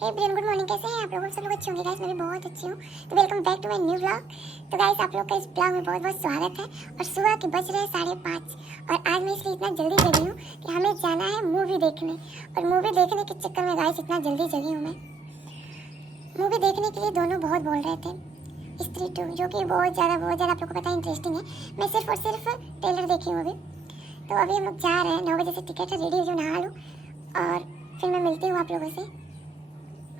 Everyone good morning, कैसे हैं आप लोग? सब लोग अच्छे होंगे गाइस, मैं भी बहुत अच्छी हूँ। तो welcome back to my new vlog. तो गाइस आप लोग का इस ब्लॉग में बहुत बहुत स्वागत है। और सुबह के बज रहे हैं 5:30 और आज मैं इसलिए इतना जल्दी जगी हूँ कि हमें जाना है मूवी देखने। और मूवी देखने के चक्कर में गाइस इतना जल्दी जगी हूँ मैं। मूवी देखने के लिए दोनों बहुत बोल रहे थे, स्त्री 2, जो कि बहुत ज़्यादा आप लोग को पता है इंटरेस्टिंग है। मैं सिर्फ और सिर्फ ट्रेलर देखी हूँ अभी। तो अभी हम लोग जा रहे हैं, 9 बजे से टिकट है, रेडी हो जाओ, नहा लो और फिर मैं मिलती हूँ आप लोगों से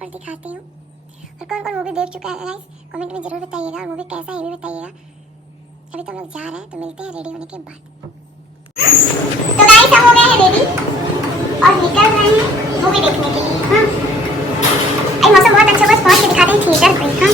और दिखाती हूँ। और कौन कौन मूवी देख चुका है गाइस कमेंट में जरूर बताइएगा, और मूवी कैसा है ये भी बताइएगा। अभी तो हम लोग जा रहे हैं, तो मिलते हैं रेडी होने के बाद। तो गाइस हम हो गए हैं रेडी और निकल रहे हैं मूवी देखने के लिए। हाँ अरे मौसम बहुत अच्छा, बस पहुंच के दिखाते हैं थिएटर पे। हाँ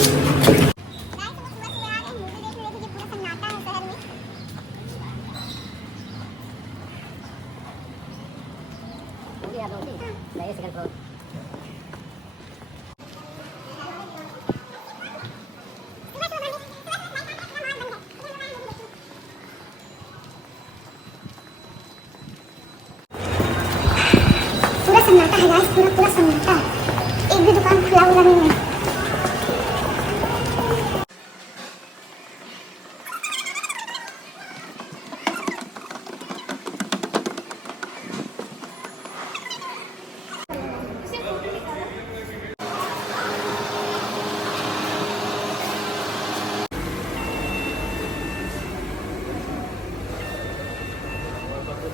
सन्नाटा है गाइस, पूरा सन्नाटा है, एक भी दुकान खुला हुआ नहीं है।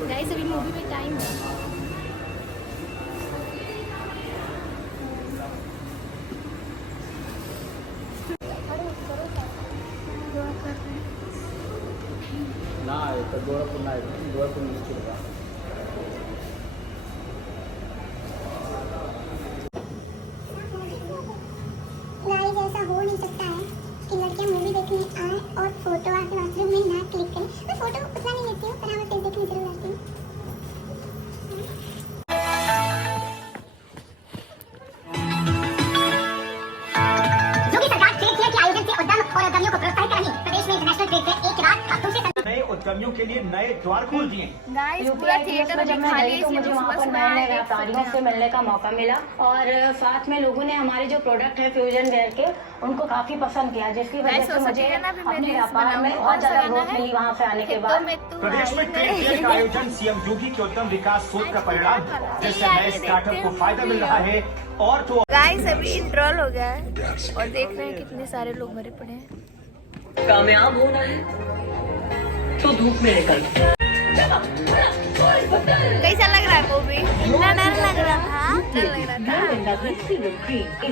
गाइस अभी मूवी में टाइम है। ना तो गोरखपुर ना गोरखपुर मुश्किल होगा। गाइस ऐसा हो नहीं सकता है कि लड़कियां मूवी देखने आए और फोटो आके बाथरूम में ना क्लिक करें। मैं फोटो उतना नहीं लेती हूँ, पर हाँ मैं फेस देखने जरूर आती हूँ। नए उद्यमियों के लिए नए द्वार खोल दिए। गाइस पूरा थिएटर अभी खाली है, इसलिए मुझे वहाँ पर नए व्यापारियों से मिलने का मौका मिला और साथ में लोगों ने हमारे जो प्रोडक्ट है फ्यूजन वेयर के उनको काफी पसंद किया, जिसकी वजह से मुझे अपने व्यापार में बहुत ज्यादा ग्रोथ मिली वहाँ से आने के बाद। प्रदेश में ट्रेड फेयर का आयोजन सीएम योगी के उत्तम विकास सोच का परिणाम, जिससे नए स्टार्टअप को फायदा मिल रहा है। और तो गाइस अभी इंट्रोल हो गया है और देख रहे हैं कितने सारे लोग भरे पड़े हैं। कामयाब होना है तो धूप में निकल। कैसा लग रहा है मूवी? इतना डर लग रहा था, डर लग रहा था।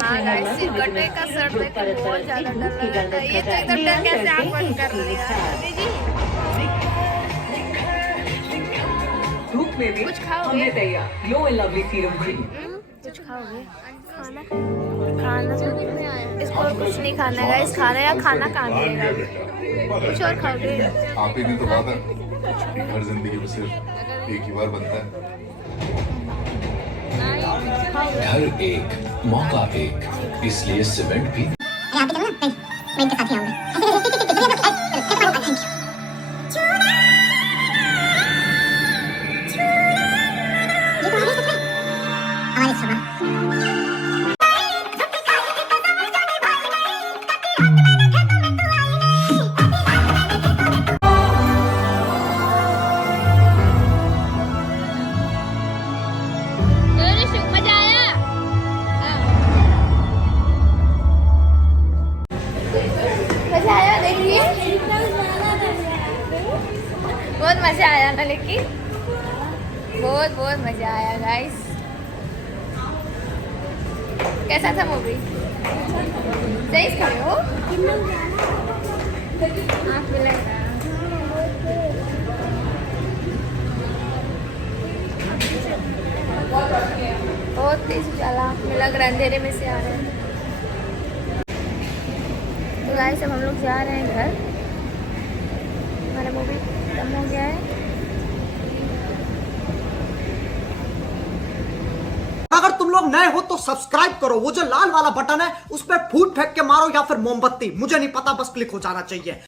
हाँ गाइस सिरकटे का सर देख के बहुत ज्यादा डर लग रहा था। ये तो एकदम डर कैसे आँख बंद कर लिया जी। धूप में भी कुछ खाओगे? हमने तैयार लो एंड लवली सीरम क्रीम। कुछ खाओगे? खाना इसको कुछ नहीं खाना है गाइस। खाना या खाना कहाँ मिलेगा? कुछ और खाओगे? आप ही ने तो कहा था कि हर जिंदगी में सिर्फ एक ही बार बनता है। घर एक मौका एक, इसलिए सीमेंट भी। यहाँ पे चलो ना, मैं इनके साथ ही आऊंगा। हमारे सुबह मजा आया? देखिए बहुत मजा आया ना, लेकिन बहुत मजा आया गाइस। कैसा था मूवी? सही खड़े हो? आँख में लग रहा है। बहुत तेज उजाला आँख में लग रहा है, अंधेरे में से आ रहे हैं। तो गाइस अब हम लोग जा रहे हैं घर। हमारा मूवी खत्म हो गया है। अगर तुम लोग नए हो तो सब्सक्राइब करो, वो जो लाल वाला बटन है उस पर फूट फेंक के मारो या फिर मोमबत्ती, मुझे नहीं पता, बस क्लिक हो जाना चाहिए।